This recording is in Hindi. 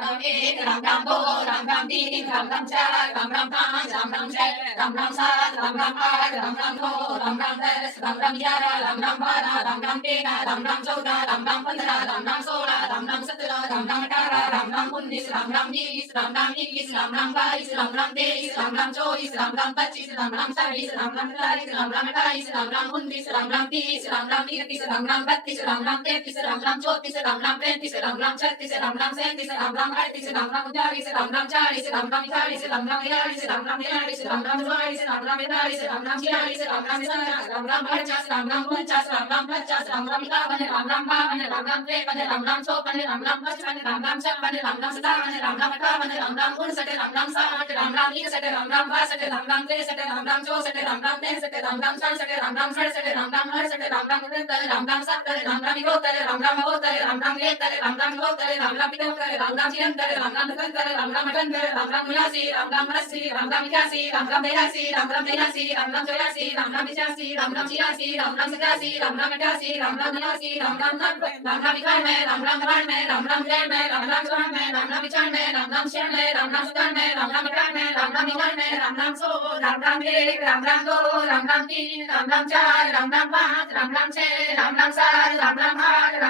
Ram ek, Ram Ram do, Ram Ram teen, Ram Ram char, Ram Ram panch, Ram Ram chhe, Ram Ram saat, Ram Ram आठ, Ram Ram नौ, Ram Ram दस, Ram Ram ग्यारह, Ram Ram बारह, Ram Ram तेरह, Ram Ram चौदह, Ram Ram पंद्रह, Ram Ram सोलह, Ram Ram सत्रह, Ram Ram अठारह, Ram Ram उन्नीस, Ram Ram बीस, Ram Ram इक्कीस, Ram Ram बाईस, Ram Ram तेईस, Ram Ram चौबीस, Ram Ram पच्चीस, Ram Ram छब्बीस, Ram Ram सत्ताईस, Ram Ram अट्ठाईस, Ram Ram उनतीस, Ram Ram तीस, Ram Ram इकतीस, Ram Ram बत्तीस, Ram Ram तैंतीस, Ram Ram चौंतीस, Ram Ram पैंतीस, Ram Ram छत्तीस, Ram Ram सैंतीस, Ram Ram अड़तीस, Ram Ram उनचालीस, Ram Ram चालीस, Ram Ram इकतालीस, Ram Ram बयालीस, Ram Ram तैंतालीस, Ram Ram चौवालीस, Ram Ram पैंतालीस, Ram Ram छियालीस, Ram Ram सैंतालीस, Ram Ram अड़चास, Ram Ram उनचास, Ram Ram पचास, Ram Ram इक्यावन, Ram Ram बावन, Ram Ram तिरपन, Ram Ram चौपन, Ram Ram पचपन, Ram Ram छप्पन, Ram Ram सत्तावन, Ram Ram अट्ठावन, Ram Ram उनसठ, Ram Ram साठ, Ram Ram इकसठ, Ram Ram बासठ, Ram Ram तिरसठ, Ram Ram चौसठ, Ram Ram पैंसठ, Ram Ram सड़सठ, Ram Ram सड़सठ, Ram Ram अड़सठ, Ram Ram उनहत्तर, Ram Ram सत्तर, Ram Ram इकहत्तर, Ram Ram बहत्तर, Ram Ram तिहत्तर, Ram Ram चौहत्तर, Ram Ram पचहत्तर, Ram Ram छिहत्तर, Ram Ram सतहत्तर, Ram Ram अठहत्तर, Ram Ram उनासी, Ram Ram अस्सी, Ram Ram इक्यासी, Ram Ram बयासी, Ram Ram तिरासी, Ram Ram चौरासी, Ram Ram पचासी, Ram Ram छियासी, Ram Ram सतासी, Ram Ram अठासी, Ram Ram उनासी, Ram Ram नब्बे, Ram Ram इक्यानवे, Ram Ram बानवे, Ram Ram तिरानवे, Ram Ram चौरानवे, Ram Ram पचानवे, Ram Ram छियानवे, Ram Ram सतानवे, Ram Ram अठानवे, Ram Ram निन्यानवे, Ram Ram सौ, Ram Ram एक, Ram Ram दो, Ram Ram तीन, Ram Ram चार, Ram Ram पाँच, Ram Ram छह, Ram Ram सात, Ram Ram आठ,